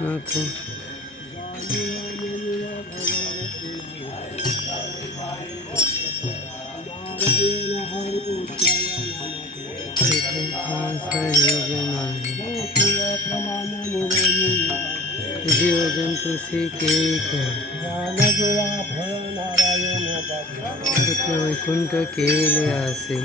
Okay. जीव जंतु सीखे वैकुंठ केले असे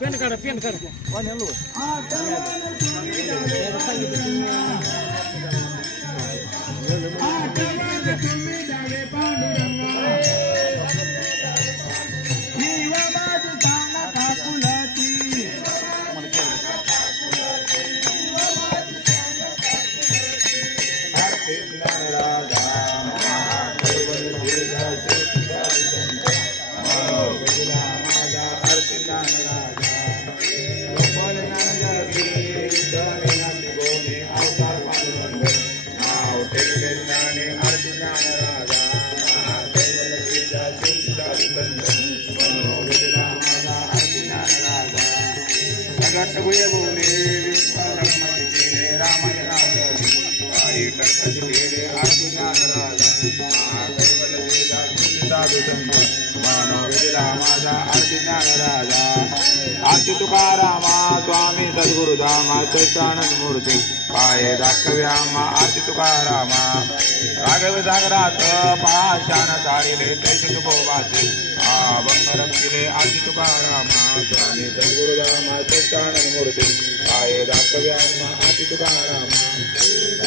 पेन काढा आरती तुकारामा स्वामी सद्गुरुधामा चैतानंद मूर्ती पाये दाखव्यामा आरती तुकारामा राघव सागरात पाषाण तारिले तैसे तुकोबाचे अभंग रंगिले आरती तुकारामा स्वामी सद्गुरुधामा चैतानंद मूर्ती पाये दाखव्यामा आरती तुकारामा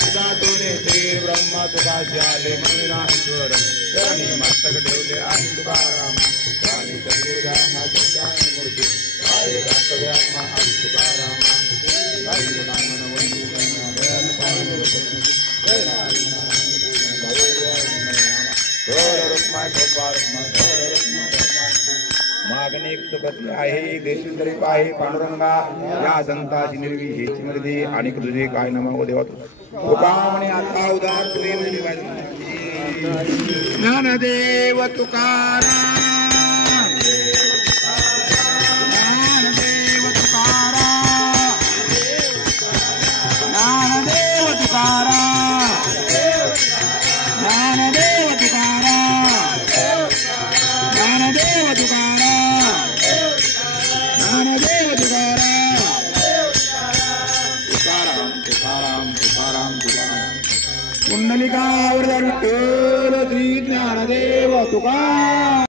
दातोने श्री ब्रह्म तुकाचे आले मंदिराश्वर चरणी मस्तक ठेवले आरती तुकारामा स्वामी सद्गुरुधामा चैतानंद मूर्ती पाये दाखव्यामा आरती तुकारामा मागणी सुखती आहे देशुंदरी पाहे पांडुरंगा या संताची निर्विशेषी मध्ये आणि तुझे काय नमाव देवा तुका म्हणे आता उदार तुझे ज्ञानदेव तुकाराम ज्ञानदेव तुकाराम ज्ञानदेव तुकाराम ज्ञानदेव तुकाराम ज्ञानदेव तुकाराम ज्ञानदेव तुकाराम तुकाराम तुकाराम तुकाराम तुकाराम पुंडलिकावर विठ्ठल श्री ज्ञानदेव तुकाराम